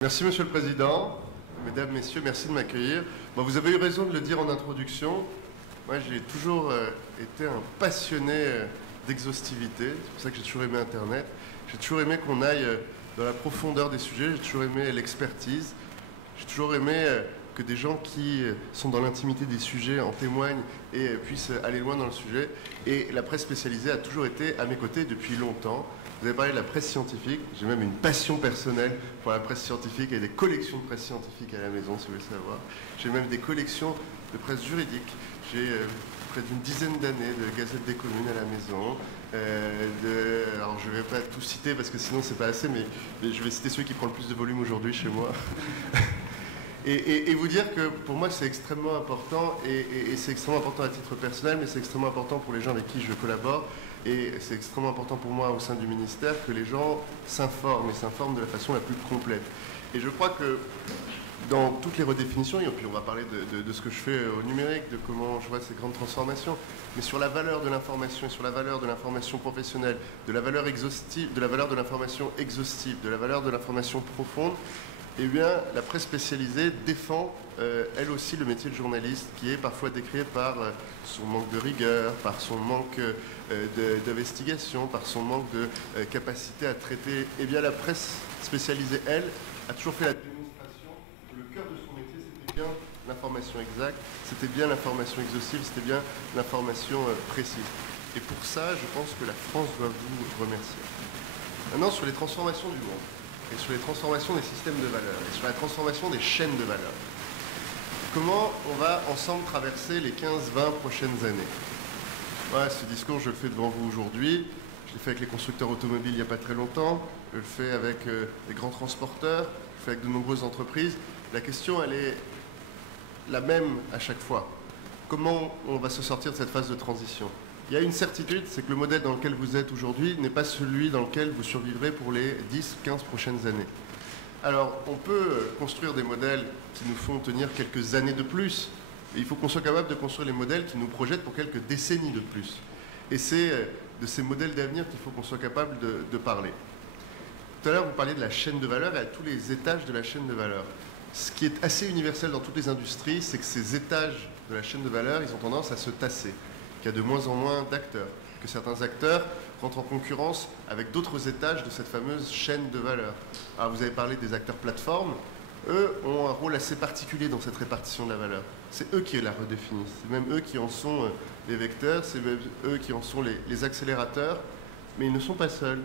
Merci Monsieur le Président, Mesdames, Messieurs, merci de m'accueillir. Bon, vous avez eu raison de le dire en introduction, moi j'ai toujours été un passionné d'exhaustivité, c'est pour ça que j'ai toujours aimé Internet, j'ai toujours aimé qu'on aille dans la profondeur des sujets, j'ai toujours aimé l'expertise, j'ai toujours aimé que des gens qui sont dans l'intimité des sujets en témoignent et puissent aller loin dans le sujet. Et la presse spécialisée a toujours été à mes côtés depuis longtemps. Vous avez parlé de la presse scientifique, j'ai même une passion personnelle pour la presse scientifique et des collections de presse scientifique à la maison, si vous voulez savoir. J'ai même des collections de presse juridique. J'ai près d'une dizaine d'années de Gazette des communes à la maison. Alors je ne vais pas tout citer parce que sinon c'est pas assez, mais je vais citer celui qui prend le plus de volume aujourd'hui chez moi. Et vous dire que pour moi c'est extrêmement important, et c'est extrêmement important à titre personnel, mais c'est extrêmement important pour les gens avec qui je collabore, et c'est extrêmement important pour moi au sein du ministère que les gens s'informent, et s'informent de la façon la plus complète. Et je crois que dans toutes les redéfinitions, et puis on va parler de ce que je fais au numérique, de comment je vois ces grandes transformations, mais sur la valeur de l'information et sur la valeur de l'information professionnelle, de la valeur exhaustive, de la valeur de l'information exhaustive, de la valeur de l'information profonde, eh bien, la presse spécialisée défend, elle aussi, le métier de journaliste, qui est parfois décrié par son manque de rigueur, par son manque d'investigation, par son manque de capacité à traiter. Eh bien, la presse spécialisée, elle, a toujours fait la démonstration que le cœur de son métier, c'était bien l'information exacte, c'était bien l'information exhaustive, c'était bien l'information précise. Et pour ça, je pense que la France doit vous remercier. Maintenant, sur les transformations du monde, et sur les transformations des systèmes de valeurs, et sur la transformation des chaînes de valeurs. Comment on va ensemble traverser les 15-20 prochaines années? Voilà, ce discours, je le fais devant vous aujourd'hui. Je l'ai fait avec les constructeurs automobiles il n'y a pas très longtemps. Je le fais avec les grands transporteurs. Je le fais avec de nombreuses entreprises. La question, elle est la même à chaque fois. Comment on va se sortir de cette phase de transition? Il y a une certitude, c'est que le modèle dans lequel vous êtes aujourd'hui n'est pas celui dans lequel vous survivrez pour les 10-15 prochaines années. Alors, on peut construire des modèles qui nous font tenir quelques années de plus, mais il faut qu'on soit capable de construire les modèles qui nous projettent pour quelques décennies de plus. Et c'est de ces modèles d'avenir qu'il faut qu'on soit capable de parler. Tout à l'heure, vous parliez de la chaîne de valeur et à tous les étages de la chaîne de valeur. Ce qui est assez universel dans toutes les industries, c'est que ces étages de la chaîne de valeur, ils ont tendance à se tasser, qu'il y a de moins en moins d'acteurs, que certains acteurs rentrent en concurrence avec d'autres étages de cette fameuse chaîne de valeur. Alors vous avez parlé des acteurs plateformes, eux ont un rôle assez particulier dans cette répartition de la valeur. C'est eux qui la redéfinissent, c'est même eux qui en sont les vecteurs, c'est même eux qui en sont les accélérateurs, mais ils ne sont pas seuls.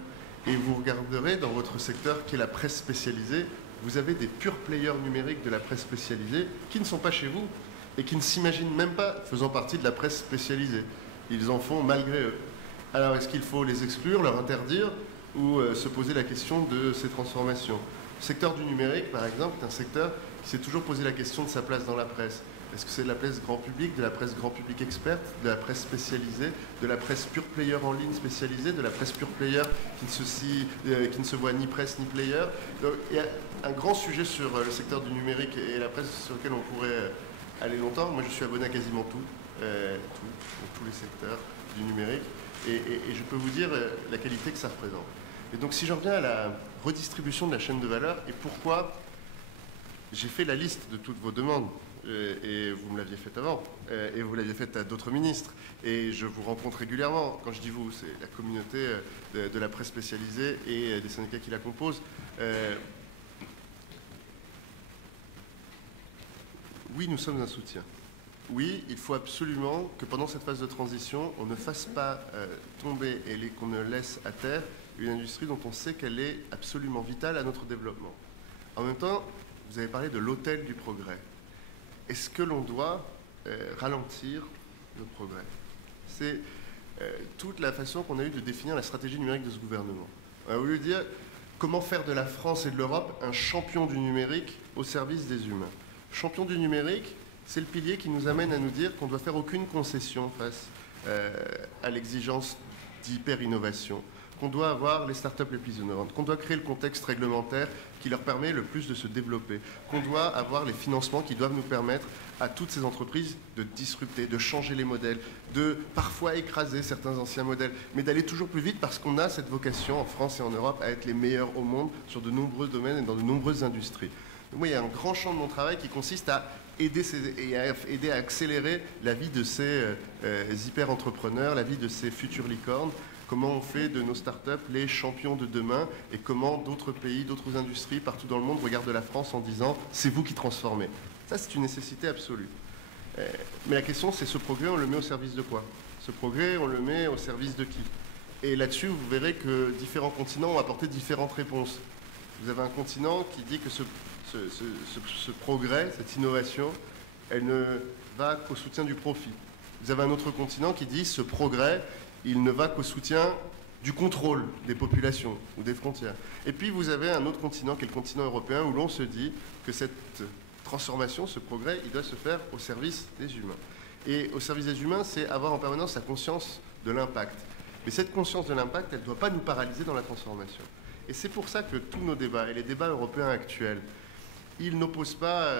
Et vous regarderez dans votre secteur qui est la presse spécialisée, vous avez des purs players numériques de la presse spécialisée qui ne sont pas chez vous, et qui ne s'imaginent même pas faisant partie de la presse spécialisée. Ils en font malgré eux. Alors est-ce qu'il faut les exclure, leur interdire, ou se poser la question de ces transformations? Le secteur du numérique, par exemple, est un secteur qui s'est toujours posé la question de sa place dans la presse. Est-ce que c'est de la presse grand public, de la presse grand public experte, de la presse spécialisée, de la presse pure player en ligne spécialisée, de la presse pure player qui ne se voit ni presse ni player? Donc, il y a un grand sujet sur le secteur du numérique et la presse sur lequel on pourrait aller longtemps. Moi, je suis abonné à quasiment tous les secteurs du numérique, et je peux vous dire la qualité que ça représente. Et donc, si j'en reviens à la redistribution de la chaîne de valeur, et pourquoi j'ai fait la liste de toutes vos demandes, et vous me l'aviez faite avant, et vous l'aviez faite à d'autres ministres, et je vous rencontre régulièrement. Quand je dis vous, c'est la communauté de la presse spécialisée et des syndicats qui la composent. Oui, nous sommes un soutien. Oui, il faut absolument que pendant cette phase de transition, on ne fasse pas tomber et qu'on ne laisse à terre une industrie dont on sait qu'elle est absolument vitale à notre développement. En même temps, vous avez parlé de l'hôtel du progrès. Est-ce que l'on doit ralentir le progrès? C'est toute la façon qu'on a eue de définir la stratégie numérique de ce gouvernement. On a voulu dire comment faire de la France et de l'Europe un champion du numérique au service des humains. Champion du numérique, c'est le pilier qui nous amène à nous dire qu'on ne doit faire aucune concession face à l'exigence d'hyper-innovation, qu'on doit avoir les startups les plus innovantes, qu'on doit créer le contexte réglementaire qui leur permet le plus de se développer, qu'on doit avoir les financements qui doivent nous permettre à toutes ces entreprises de disrupter, de changer les modèles, de parfois écraser certains anciens modèles, mais d'aller toujours plus vite parce qu'on a cette vocation en France et en Europe à être les meilleurs au monde sur de nombreux domaines et dans de nombreuses industries. Donc, moi, il y a un grand champ de mon travail qui consiste à aider à accélérer la vie de ces hyper-entrepreneurs, la vie de ces futurs licornes. Comment on fait de nos startups les champions de demain et comment d'autres pays, d'autres industries partout dans le monde regardent la France en disant « c'est vous qui transformez ». Ça, c'est une nécessité absolue. Mais la question, c'est ce progrès, on le met au service de quoi? Ce progrès, on le met au service de qui? Et là-dessus, vous verrez que différents continents ont apporté différentes réponses. Vous avez un continent qui dit que ce progrès, cette innovation, elle ne va qu'au soutien du profit. Vous avez un autre continent qui dit ce progrès, il ne va qu'au soutien du contrôle des populations ou des frontières. Et puis vous avez un autre continent qui est le continent européen où l'on se dit que cette transformation, ce progrès, il doit se faire au service des humains. Et au service des humains, c'est avoir en permanence la conscience de l'impact. Mais cette conscience de l'impact, elle ne doit pas nous paralyser dans la transformation. Et c'est pour ça que tous nos débats, et les débats européens actuels, ils n'opposent pas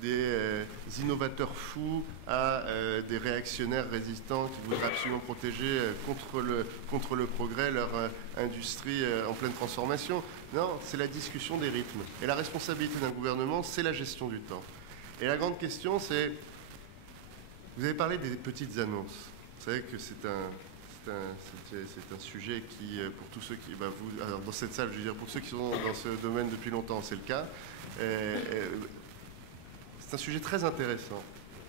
des innovateurs fous à des réactionnaires résistants qui voudraient absolument protéger contre le progrès leur industrie en pleine transformation. Non, c'est la discussion des rythmes. Et la responsabilité d'un gouvernement, c'est la gestion du temps. Et la grande question, c'est... Vous avez parlé des petites annonces. Vous savez que c'est un sujet qui, pour tous ceux qui... alors dans cette salle, je veux dire, pour ceux qui sont dans ce domaine depuis longtemps, c'est le cas. C'est un sujet très intéressant.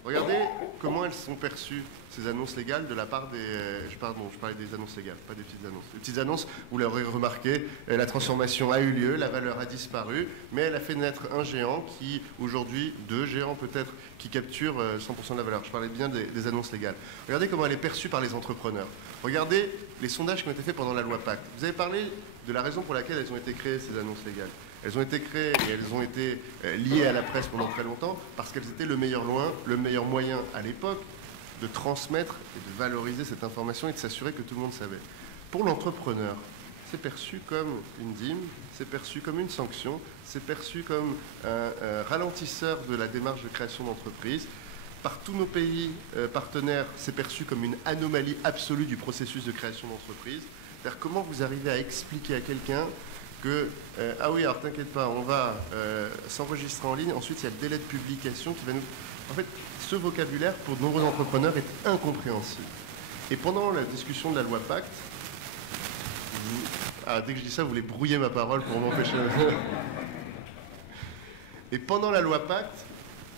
Regardez comment elles sont perçues, ces annonces légales, de la part des... je parlais des annonces légales, pas des petites annonces. Les petites annonces, vous l'aurez remarqué, la transformation a eu lieu, la valeur a disparu, mais elle a fait naître un géant qui, aujourd'hui, deux géants peut-être, qui capturent 100% de la valeur. Je parlais bien des annonces légales. Regardez comment elle est perçue par les entrepreneurs. Regardez les sondages qui ont été faits pendant la loi Pacte. Vous avez parlé de la raison pour laquelle elles ont été créées, ces annonces légales. Elles ont été créées et elles ont été liées à la presse pendant très longtemps parce qu'elles étaient le meilleur moyen à l'époque de transmettre et de valoriser cette information et de s'assurer que tout le monde savait. Pour l'entrepreneur, c'est perçu comme une dîme, c'est perçu comme une sanction, c'est perçu comme un ralentisseur de la démarche de création d'entreprise. Par tous nos pays partenaires, c'est perçu comme une anomalie absolue du processus de création d'entreprise. C'est-à-dire comment vous arrivez à expliquer à quelqu'un que, ah oui, alors t'inquiète pas, on va s'enregistrer en ligne, ensuite il y a le délai de publication qui va nous... En fait, ce vocabulaire, pour de nombreux entrepreneurs, est incompréhensible. Et pendant la discussion de la loi Pacte, dès que je dis ça, vous voulez brouiller ma parole pour m'empêcher... Et pendant la loi Pacte,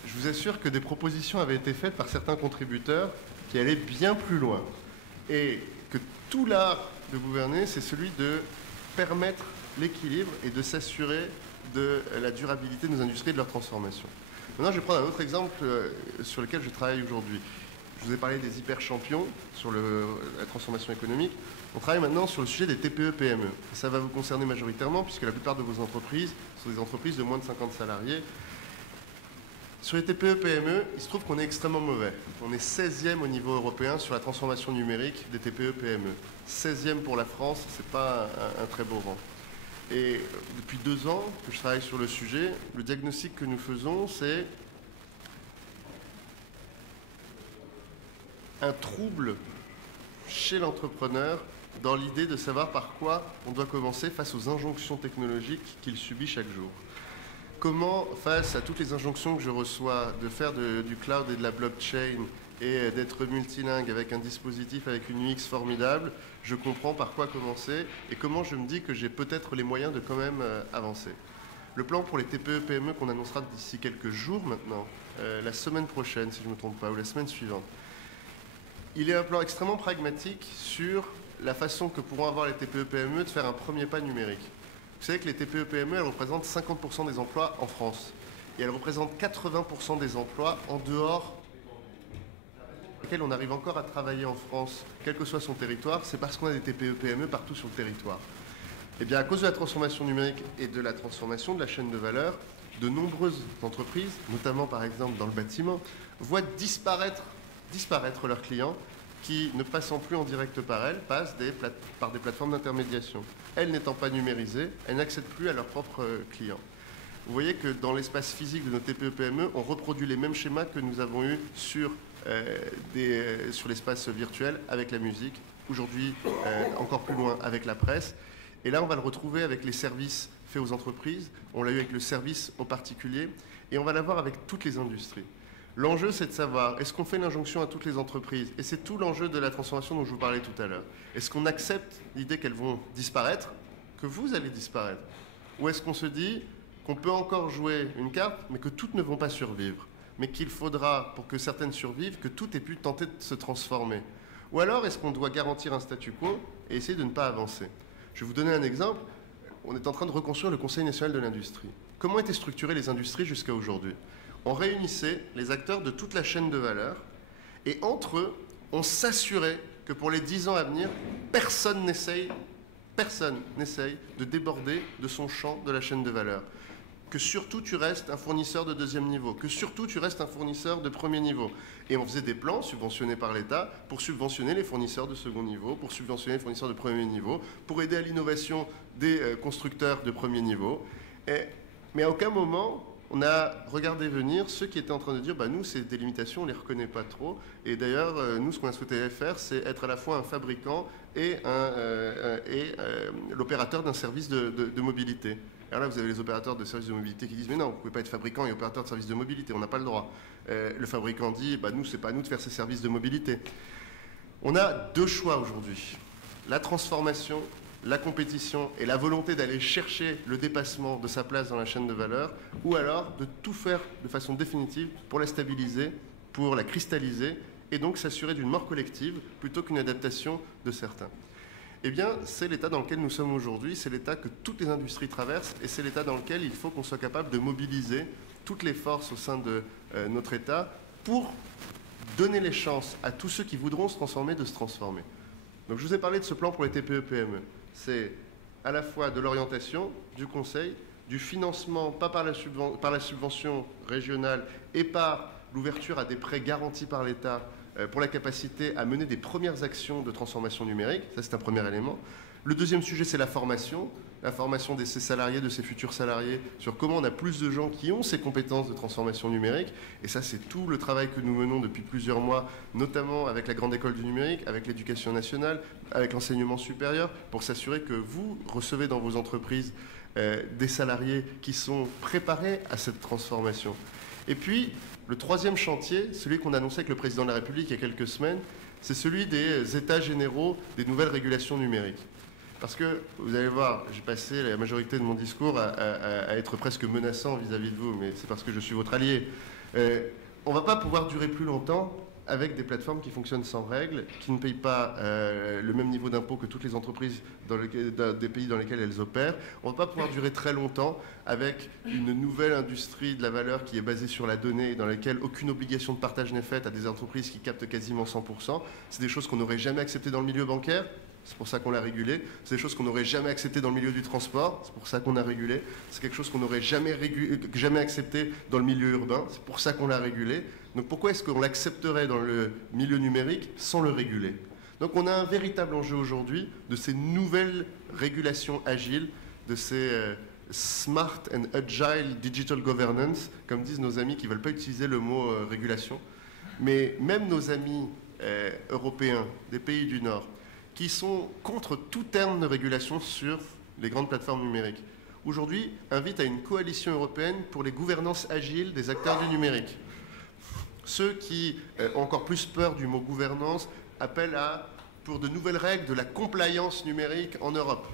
je vous assure que des propositions avaient été faites par certains contributeurs qui allaient bien plus loin. Et que tout l'art de gouverner, c'est celui de permettre l'équilibre et de s'assurer de la durabilité de nos industries et de leur transformation. Maintenant, je vais prendre un autre exemple sur lequel je travaille aujourd'hui. Je vous ai parlé des hyper champions sur la transformation économique. On travaille maintenant sur le sujet des TPE-PME. Ça va vous concerner majoritairement puisque la plupart de vos entreprises sont des entreprises de moins de 50 salariés. Sur les TPE-PME, il se trouve qu'on est extrêmement mauvais. On est 16e au niveau européen sur la transformation numérique des TPE-PME. 16e pour la France, ce n'est pas un très beau rang. Et depuis 2 ans que je travaille sur le sujet, le diagnostic que nous faisons, c'est un trouble chez l'entrepreneur dans l'idée de savoir par quoi on doit commencer face aux injonctions technologiques qu'il subit chaque jour. Comment, face à toutes les injonctions que je reçois de faire du cloud et de la blockchain et d'être multilingue avec un dispositif, avec une UX formidable, je comprends par quoi commencer et comment je me dis que j'ai peut-être les moyens de quand même avancer. Le plan pour les TPE-PME qu'on annoncera d'ici quelques jours maintenant, la semaine prochaine si je ne me trompe pas, ou la semaine suivante, il est un plan extrêmement pragmatique sur la façon que pourront avoir les TPE-PME de faire un premier pas numérique. Vous savez que les TPE-PME, elles représentent 50% des emplois en France. Et elles représentent 80% des emplois en dehors lesquels on arrive encore à travailler en France, quel que soit son territoire, c'est parce qu'on a des TPE-PME partout sur le territoire. Et bien à cause de la transformation numérique et de la transformation de la chaîne de valeur, de nombreuses entreprises, notamment par exemple dans le bâtiment, voient disparaître leurs clients qui, ne passant plus en direct par elles, passent par des plateformes d'intermédiation. Elles n'étant pas numérisées, elles n'accèdent plus à leurs propres clients. Vous voyez que dans l'espace physique de nos TPE-PME, on reproduit les mêmes schémas que nous avons eus sur l'espace virtuel avec la musique, aujourd'hui encore plus loin avec la presse. Et là, on va le retrouver avec les services faits aux entreprises, on l'a eu avec le service aux particuliers, et on va l'avoir avec toutes les industries. L'enjeu, c'est de savoir, est-ce qu'on fait une injonction à toutes les entreprises? Et c'est tout l'enjeu de la transformation dont je vous parlais tout à l'heure. Est-ce qu'on accepte l'idée qu'elles vont disparaître, que vous allez disparaître? Ou est-ce qu'on se dit qu'on peut encore jouer une carte, mais que toutes ne vont pas survivre, mais qu'il faudra, pour que certaines survivent, que toutes aient pu tenter de se transformer? Ou alors, est-ce qu'on doit garantir un statu quo et essayer de ne pas avancer? Je vais vous donner un exemple. On est en train de reconstruire le Conseil national de l'industrie. Comment étaient structurées les industries jusqu'à aujourd'hui? On réunissait les acteurs de toute la chaîne de valeur et entre eux, on s'assurait que pour les 10 ans à venir, personne n'essaye de déborder de son champ de la chaîne de valeur. Que surtout tu restes un fournisseur de deuxième niveau, que surtout tu restes un fournisseur de premier niveau. Et on faisait des plans subventionnés par l'État pour subventionner les fournisseurs de second niveau, pour subventionner les fournisseurs de premier niveau, pour aider à l'innovation des constructeurs de premier niveau. Mais à aucun moment, on a regardé venir ceux qui étaient en train de dire nous, ces délimitations, on ne les reconnaît pas trop. Et d'ailleurs, nous, ce qu'on a souhaité faire, c'est être à la fois un fabricant et l'opérateur d'un service de mobilité. Alors là, vous avez les opérateurs de services de mobilité qui disent « Mais non, vous ne pouvez pas être fabricant et opérateur de services de mobilité, on n'a pas le droit. » Le fabricant dit « Nous, ce n'est pas à nous de faire ces services de mobilité. » On a deux choix aujourd'hui. La transformation, la compétition et la volonté d'aller chercher le dépassement de sa place dans la chaîne de valeur, ou alors de tout faire de façon définitive pour la stabiliser, pour la cristalliser, et donc s'assurer d'une mort collective plutôt qu'une adaptation de certains. Eh bien, c'est l'état dans lequel nous sommes aujourd'hui, c'est l'état que toutes les industries traversent, et c'est l'état dans lequel il faut qu'on soit capable de mobiliser toutes les forces au sein de notre État pour donner les chances à tous ceux qui voudront se transformer de se transformer. Donc je vous ai parlé de ce plan pour les TPE-PME. C'est à la fois de l'orientation, du conseil, du financement, pas par la subvention régionale et par l'ouverture à des prêts garantis par l'État pour la capacité à mener des premières actions de transformation numérique. Ça, c'est un premier élément. Le deuxième sujet, c'est la formation de ces salariés, de ces futurs salariés, sur comment on a plus de gens qui ont ces compétences de transformation numérique. Et ça, c'est tout le travail que nous menons depuis plusieurs mois, notamment avec la Grande École du Numérique, avec l'Éducation nationale, avec l'enseignement supérieur, pour s'assurer que vous recevez dans vos entreprises des salariés qui sont préparés à cette transformation. Et puis, le troisième chantier, celui qu'on annonçait avec le Président de la République il y a quelques semaines, c'est celui des états généraux des nouvelles régulations numériques. Parce que, vous allez voir, j'ai passé la majorité de mon discours à être presque menaçant vis-à-vis de vous, mais c'est parce que je suis votre allié. On ne va pas pouvoir durer plus longtemps avec des plateformes qui fonctionnent sans règles, qui ne payent pas le même niveau d'impôt que toutes les entreprises des pays dans lesquels elles opèrent. On ne va pas pouvoir durer très longtemps avec une nouvelle industrie de la valeur qui est basée sur la donnée, dans laquelle aucune obligation de partage n'est faite à des entreprises qui captent quasiment 100%. C'est des choses qu'on n'aurait jamais acceptées dans le milieu bancaire. C'est pour ça qu'on l'a régulé. C'est des choses qu'on n'aurait jamais acceptées dans le milieu du transport. C'est pour ça qu'on a régulé. C'est quelque chose qu'on n'aurait jamais accepté dans le milieu urbain. C'est pour ça qu'on l'a régulé. Donc pourquoi est-ce qu'on l'accepterait dans le milieu numérique sans le réguler? Donc on a un véritable enjeu aujourd'hui de ces nouvelles régulations agiles, de ces smart and agile digital governance, comme disent nos amis qui ne veulent pas utiliser le mot régulation. Mais même nos amis européens des pays du Nord, qui sont contre tout terme de régulation sur les grandes plateformes numériques, aujourd'hui invitent à une coalition européenne pour les gouvernances agiles des acteurs du numérique. Ceux qui ont encore plus peur du mot gouvernance appellent pour de nouvelles règles de la compliance numérique en Europe.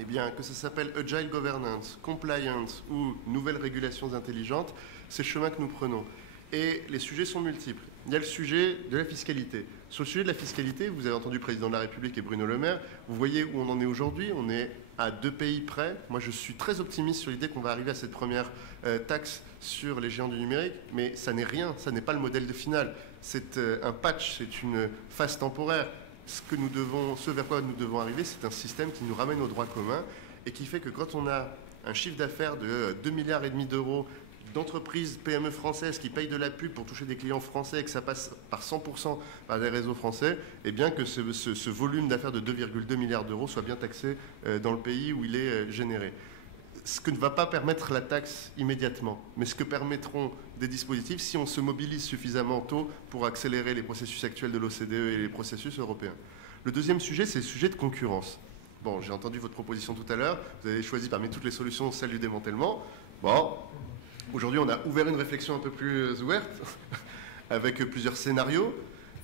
Eh bien, que ça s'appelle Agile Governance, Compliance ou Nouvelles régulations intelligentes, c'est le chemin que nous prenons. Et les sujets sont multiples. Il y a le sujet de la fiscalité. Sur le sujet de la fiscalité, vous avez entendu le Président de la République et Bruno Le Maire. Vous voyez où on en est aujourd'hui. On est à 2 pays près. Moi, je suis très optimiste sur l'idée qu'on va arriver à cette première taxe sur les géants du numérique. Mais ça n'est rien, ça n'est pas le modèle de final. C'est un patch, c'est une phase temporaire. Ce vers quoi nous devons arriver, c'est un système qui nous ramène au droit commun et qui fait que quand on a un chiffre d'affaires de 2,5 milliards d'euros d'entreprises PME françaises qui payent de la pub pour toucher des clients français et que ça passe par 100% par des réseaux français, et bien que ce volume d'affaires de 2,2 milliards d'euros soit bien taxé dans le pays où il est généré. Ce que ne va pas permettre la taxe immédiatement, mais ce que permettront des dispositifs si on se mobilise suffisamment tôt pour accélérer les processus actuels de l'OCDE et les processus européens. Le deuxième sujet, c'est le sujet de concurrence. Bon, j'ai entendu votre proposition tout à l'heure, vous avez choisi parmi toutes les solutions celle du démantèlement. Bon, aujourd'hui on a ouvert une réflexion un peu plus ouverte, avec plusieurs scénarios.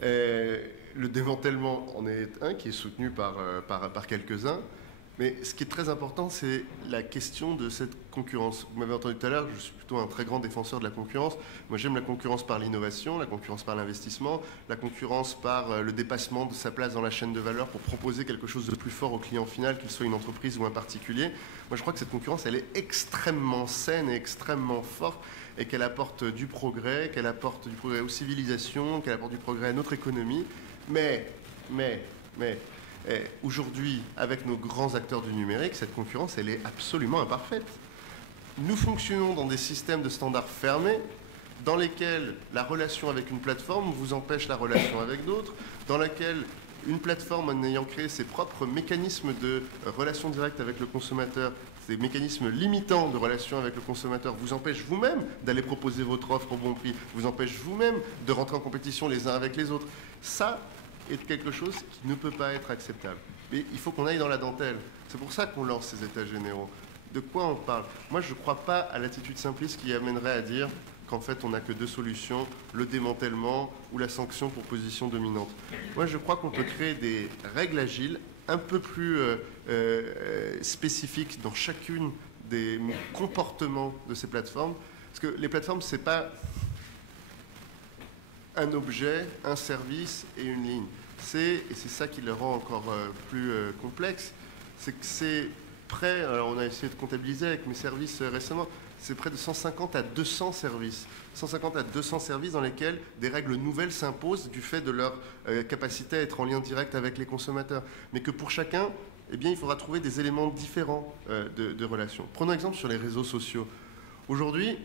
Le démantèlement en est un qui est soutenu par quelques-uns. Mais ce qui est très important, c'est la question de cette concurrence. Vous m'avez entendu tout à l'heure, je suis plutôt un très grand défenseur de la concurrence. Moi, j'aime la concurrence par l'innovation, la concurrence par l'investissement, la concurrence par le dépassement de sa place dans la chaîne de valeur pour proposer quelque chose de plus fort au client final, qu'il soit une entreprise ou un particulier. Moi, je crois que cette concurrence, elle est extrêmement saine et extrêmement forte et qu'elle apporte du progrès aux civilisations, qu'elle apporte du progrès à notre économie. Mais aujourd'hui, avec nos grands acteurs du numérique, cette concurrence, elle est absolument imparfaite. Nous fonctionnons dans des systèmes de standards fermés, dans lesquels la relation avec une plateforme vous empêche la relation avec d'autres, dans laquelle une plateforme, en ayant créé ses propres mécanismes de relation directe avec le consommateur, ces mécanismes limitants de relation avec le consommateur, vous empêche vous-même d'aller proposer votre offre au bon prix, vous empêche vous-même de rentrer en compétition les uns avec les autres. Ça est quelque chose qui ne peut pas être acceptable. Mais il faut qu'on aille dans la dentelle. C'est pour ça qu'on lance ces états généraux. De quoi on parle? Moi, je ne crois pas à l'attitude simpliste qui amènerait à dire qu'en fait, on n'a que deux solutions, le démantèlement ou la sanction pour position dominante. Moi, je crois qu'on peut créer des règles agiles un peu plus spécifiques dans chacune des comportements de ces plateformes. Parce que les plateformes, ce n'est pas un objet, un service et une ligne. Et c'est ça qui le rend encore plus complexe, c'est que c'est près, alors on a essayé de comptabiliser avec mes services récemment, c'est près de 150 à 200 services. 150 à 200 services dans lesquels des règles nouvelles s'imposent du fait de leur capacité à être en lien direct avec les consommateurs. Mais que pour chacun, eh bien, il faudra trouver des éléments différents de relation. Prenons exemple sur les réseaux sociaux. Aujourd'hui,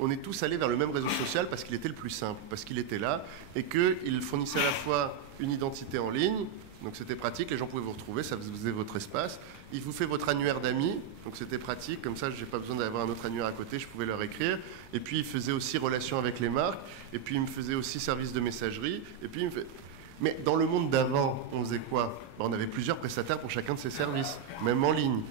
on est tous allés vers le même réseau social parce qu'il était le plus simple, parce qu'il était là et qu'il fournissait à la fois une identité en ligne, donc c'était pratique, les gens pouvaient vous retrouver, ça faisait votre espace. Il vous fait votre annuaire d'amis, donc c'était pratique, comme ça je n'ai pas besoin d'avoir un autre annuaire à côté, je pouvais leur écrire. Et puis il faisait aussi relation avec les marques, et puis il me faisait aussi service de messagerie, et puis il me fait... Mais dans le monde d'avant, on faisait quoi? On avait plusieurs prestataires pour chacun de ces services, même en ligne.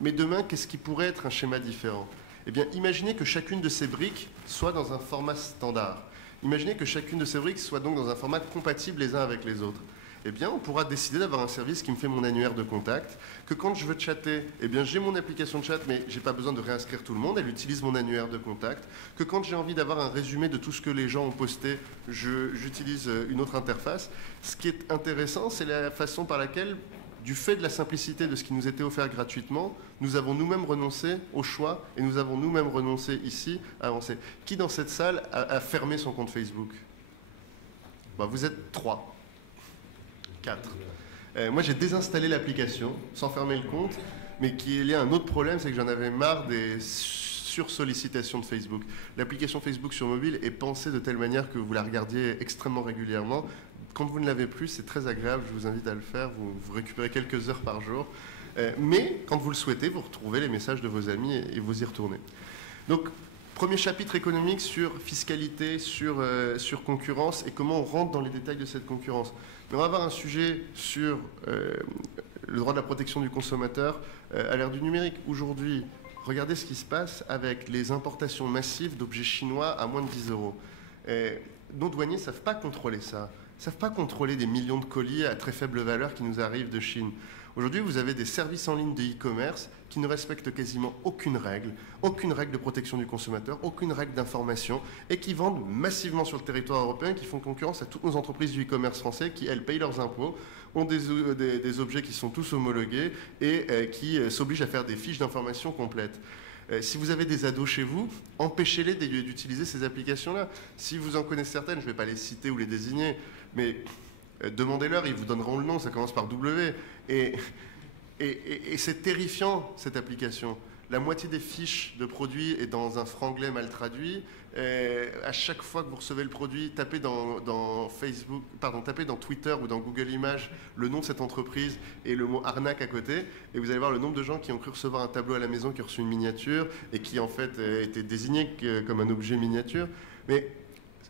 Mais demain, qu'est-ce qui pourrait être un schéma différent? Eh bien, imaginez que chacune de ces briques soit dans un format standard. Imaginez que chacune de ces briques soit donc dans un format compatible les uns avec les autres. Eh bien, on pourra décider d'avoir un service qui me fait mon annuaire de contact, que quand je veux chatter, eh bien, j'ai mon application de chat, mais je n'ai pas besoin de réinscrire tout le monde, elle utilise mon annuaire de contact, que quand j'ai envie d'avoir un résumé de tout ce que les gens ont posté, j'utilise une autre interface. Ce qui est intéressant, c'est la façon par laquelle, du fait de la simplicité de ce qui nous était offert gratuitement, nous avons nous-mêmes renoncé au choix et nous avons nous-mêmes renoncé ici à avancer. Qui dans cette salle a fermé son compte Facebook? Vous êtes 3, 4. Moi, j'ai désinstallé l'application sans fermer le compte, mais qu'il y a un autre problème, c'est que j'en avais marre des sursollicitations de Facebook. L'application Facebook sur mobile est pensée de telle manière que vous la regardiez extrêmement régulièrement. Quand vous ne l'avez plus, c'est très agréable, je vous invite à le faire, vous récupérez quelques heures par jour. Mais quand vous le souhaitez, vous retrouvez les messages de vos amis et vous y retournez. Donc, premier chapitre économique sur fiscalité, sur concurrence et comment on rentre dans les détails de cette concurrence. Mais on va avoir un sujet sur le droit de la protection du consommateur à l'ère du numérique. Aujourd'hui, regardez ce qui se passe avec les importations massives d'objets chinois à moins de 10 euros. Nos douaniers ne savent pas contrôler ça. Ils ne savent pas contrôler des millions de colis à très faible valeur qui nous arrivent de Chine. Aujourd'hui, vous avez des services en ligne de e-commerce qui ne respectent quasiment aucune règle de protection du consommateur, aucune règle d'information, et qui vendent massivement sur le territoire européen, qui font concurrence à toutes nos entreprises du e-commerce français qui, elles, payent leurs impôts, ont des objets qui sont tous homologués et qui s'obligent à faire des fiches d'information complètes. Si vous avez des ados chez vous, empêchez-les d'utiliser ces applications-là. Si vous en connaissez certaines, je ne vais pas les citer ou les désigner, mais demandez-leur, ils vous donneront le nom, ça commence par W. Et c'est terrifiant, cette application. la moitié des fiches de produits est dans un franglais mal traduit. À chaque fois que vous recevez le produit, tapez dans Facebook, pardon, tapez dans Twitter ou dans Google Images le nom de cette entreprise et le mot arnaque à côté, et vous allez voir le nombre de gens qui ont cru recevoir un tableau à la maison, qui ont reçu une miniature et qui en fait était désigné comme un objet miniature. Mais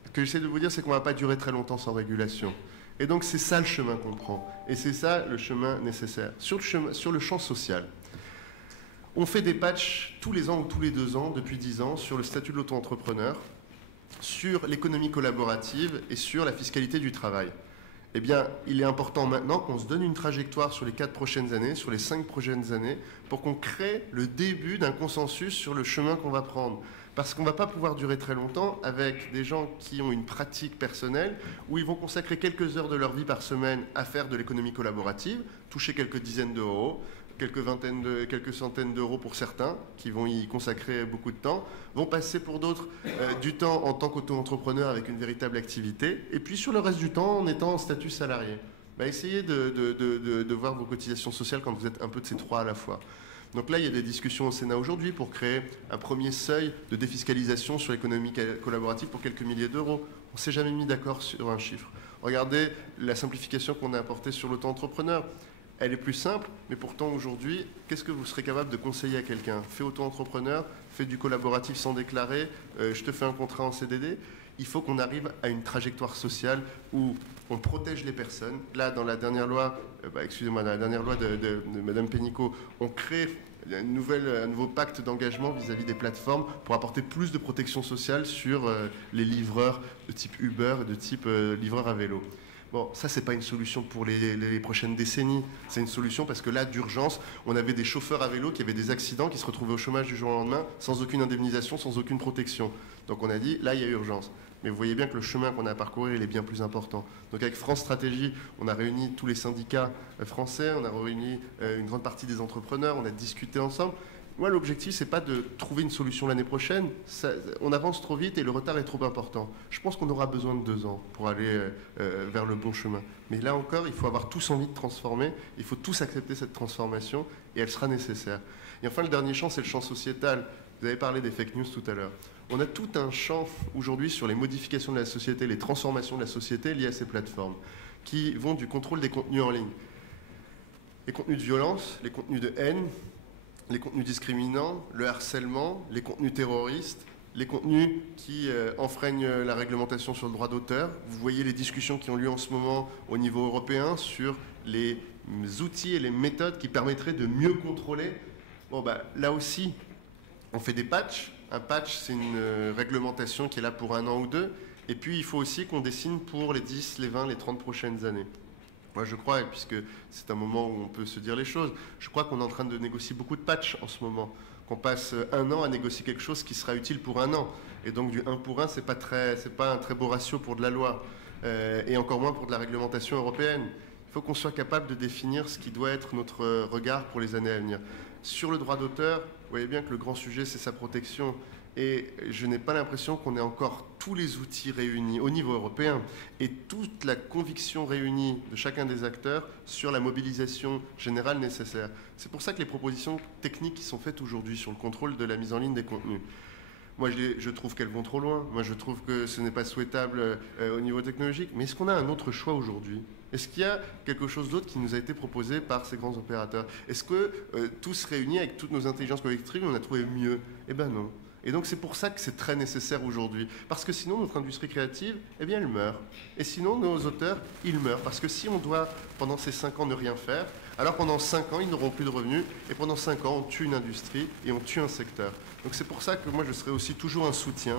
ce que j'essaie de vous dire, c'est qu'on ne va pas durer très longtemps sans régulation. Et donc c'est ça le chemin qu'on prend. Et c'est ça le chemin nécessaire. Sur le champ social, on fait des patchs tous les ans ou tous les 2 ans, depuis 10 ans, sur le statut de l'auto-entrepreneur, sur l'économie collaborative et sur la fiscalité du travail. Eh bien, il est important maintenant qu'on se donne une trajectoire sur les 4 prochaines années, sur les 5 prochaines années, pour qu'on crée le début d'un consensus sur le chemin qu'on va prendre. Parce qu'on ne va pas pouvoir durer très longtemps avec des gens qui ont une pratique personnelle où ils vont consacrer quelques heures de leur vie par semaine à faire de l'économie collaborative, toucher quelques dizaines d'euros, quelques centaines d'euros pour certains qui vont y consacrer beaucoup de temps, vont passer pour d'autres du temps en tant qu'auto-entrepreneur avec une véritable activité, et puis sur le reste du temps en étant en statut salarié. Essayez de voir vos cotisations sociales quand vous êtes un peu de ces 3 à la fois. Donc là, il y a des discussions au Sénat aujourd'hui pour créer un premier seuil de défiscalisation sur l'économie collaborative pour quelques milliers d'euros. On ne s'est jamais mis d'accord sur un chiffre. Regardez la simplification qu'on a apportée sur l'auto-entrepreneur. Elle est plus simple, mais pourtant aujourd'hui, qu'est-ce que vous serez capable de conseiller à quelqu'un? Fais auto-entrepreneur, fais du collaboratif sans déclarer, je te fais un contrat en CDD. Il faut qu'on arrive à une trajectoire sociale où on protège les personnes. Là, dans la dernière loi, la dernière loi de Mme Pénicaud, on crée un nouveau pacte d'engagement vis-à-vis des plateformes pour apporter plus de protection sociale sur les livreurs de type Uber et de type livreur à vélo. Bon, ça, c'est pas une solution pour les prochaines décennies. C'est une solution parce que là, d'urgence, on avait des chauffeurs à vélo qui avaient des accidents, qui se retrouvaient au chômage du jour au lendemain, sans aucune indemnisation, sans aucune protection. Donc on a dit, là, il y a urgence. Mais vous voyez bien que le chemin qu'on a à parcourir, il est bien plus important. Donc avec France Stratégie, on a réuni tous les syndicats français, on a réuni une grande partie des entrepreneurs, on a discuté ensemble. Moi, l'objectif, c'est pas de trouver une solution l'année prochaine. On avance trop vite et le retard est trop important. Je pense qu'on aura besoin de 2 ans pour aller vers le bon chemin. Mais là encore, il faut avoir tous envie de transformer. Il faut tous accepter cette transformation et elle sera nécessaire. Et enfin, le dernier champ, c'est le champ sociétal. Vous avez parlé des fake news tout à l'heure. On a tout un champ aujourd'hui sur les modifications de la société, les transformations de la société liées à ces plateformes, qui vont du contrôle des contenus en ligne. Les contenus de violence, les contenus de haine, les contenus discriminants, le harcèlement, les contenus terroristes, les contenus qui enfreignent la réglementation sur le droit d'auteur. Vous voyez les discussions qui ont lieu en ce moment au niveau européen sur les outils et les méthodes qui permettraient de mieux contrôler. Bon, là aussi, on fait des patchs. Un patch, c'est une réglementation qui est là pour 1 an ou 2. Et puis, il faut aussi qu'on dessine pour les 10, les 20, les 30 prochaines années. Moi, je crois, puisque c'est un moment où on peut se dire les choses, je crois qu'on est en train de négocier beaucoup de patchs en ce moment. Qu'on passe 1 an à négocier quelque chose qui sera utile pour 1 an. Et donc, du 1 pour 1, c'est pas un très beau ratio pour de la loi. Et encore moins pour de la réglementation européenne. Il faut qu'on soit capable de définir ce qui doit être notre regard pour les années à venir. Sur le droit d'auteur, vous voyez bien que le grand sujet, c'est sa protection. Et je n'ai pas l'impression qu'on ait encore tous les outils réunis au niveau européen et toute la conviction réunie de chacun des acteurs sur la mobilisation générale nécessaire. C'est pour ça que les propositions techniques qui sont faites aujourd'hui sur le contrôle de la mise en ligne des contenus, moi je trouve qu'elles vont trop loin. Moi je trouve que ce n'est pas souhaitable au niveau technologique. Mais est-ce qu'on a un autre choix aujourd'hui ? Est-ce qu'il y a quelque chose d'autre qui nous a été proposé par ces grands opérateurs ? Est-ce que tous réunis avec toutes nos intelligences collectives, on a trouvé mieux ? Eh bien non. Et donc c'est pour ça que c'est très nécessaire aujourd'hui. Parce que sinon notre industrie créative, eh bien elle meurt. Et sinon nos auteurs, ils meurent. Parce que si on doit pendant ces 5 ans ne rien faire, alors pendant 5 ans ils n'auront plus de revenus. Et pendant 5 ans on tue une industrie et on tue un secteur. Donc c'est pour ça que moi je serai aussi toujours un soutien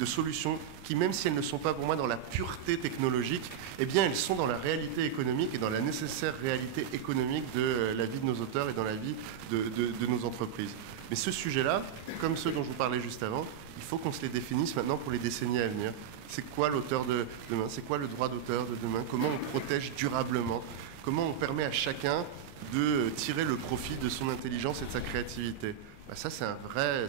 de solutions qui, même si elles ne sont pas pour moi dans la pureté technologique, eh bien elles sont dans la réalité économique et dans la nécessaire réalité économique de la vie de nos auteurs et dans la vie de nos entreprises. Mais ce sujet-là, comme ceux dont je vous parlais juste avant, il faut qu'on se les définisse maintenant pour les décennies à venir. C'est quoi l'auteur de demain? C'est quoi le droit d'auteur de demain? Comment on protège durablement? Comment on permet à chacun de tirer le profit de son intelligence et de sa créativité? Ça, c'est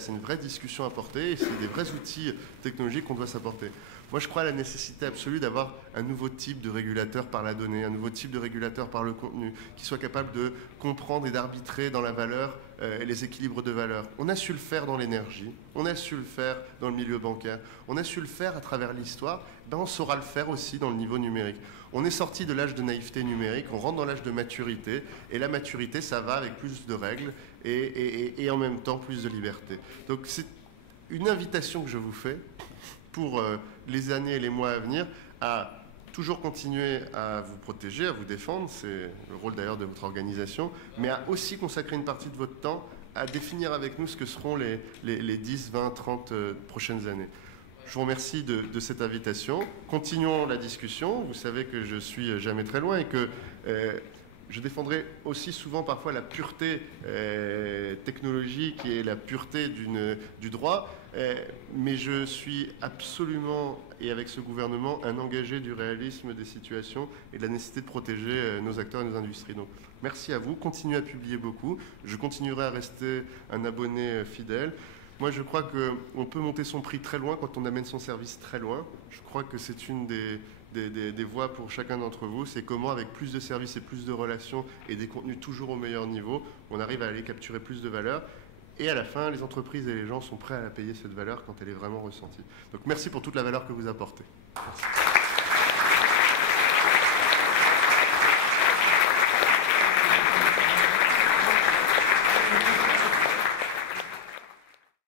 une vraie discussion à porter et c'est des vrais outils technologiques qu'on doit s'apporter. Moi, je crois à la nécessité absolue d'avoir un nouveau type de régulateur par la donnée, un nouveau type de régulateur par le contenu, qui soit capable de comprendre et d'arbitrer dans la valeur les équilibres de valeur. On a su le faire dans l'énergie, on a su le faire dans le milieu bancaire, on a su le faire à travers l'histoire, ben on saura le faire aussi dans le niveau numérique. On est sorti de l'âge de naïveté numérique, on rentre dans l'âge de maturité, et la maturité, ça va avec plus de règles et en même temps plus de liberté. Donc c'est une invitation que je vous fais pour les années et les mois à venir à toujours continuer à vous protéger, à vous défendre, c'est le rôle d'ailleurs de votre organisation, mais à aussi consacrer une partie de votre temps à définir avec nous ce que seront les 10, 20, 30 prochaines années. Je vous remercie de cette invitation. Continuons la discussion. Vous savez que je suis jamais très loin et que je défendrai aussi souvent parfois la pureté technologique et la pureté du droit, mais je suis absolument, et avec ce gouvernement, un engagé du réalisme des situations et de la nécessité de protéger nos acteurs et nos industries. Donc, merci à vous, continuez à publier beaucoup, je continuerai à rester un abonné fidèle. Moi, je crois qu'on peut monter son prix très loin quand on amène son service très loin. Je crois que c'est une des voies pour chacun d'entre vous. C'est comment, avec plus de services et plus de relations et des contenus toujours au meilleur niveau, on arrive à aller capturer plus de valeur. Et à la fin, les entreprises et les gens sont prêts à la payer, cette valeur, quand elle est vraiment ressentie. Donc merci pour toute la valeur que vous apportez. Merci.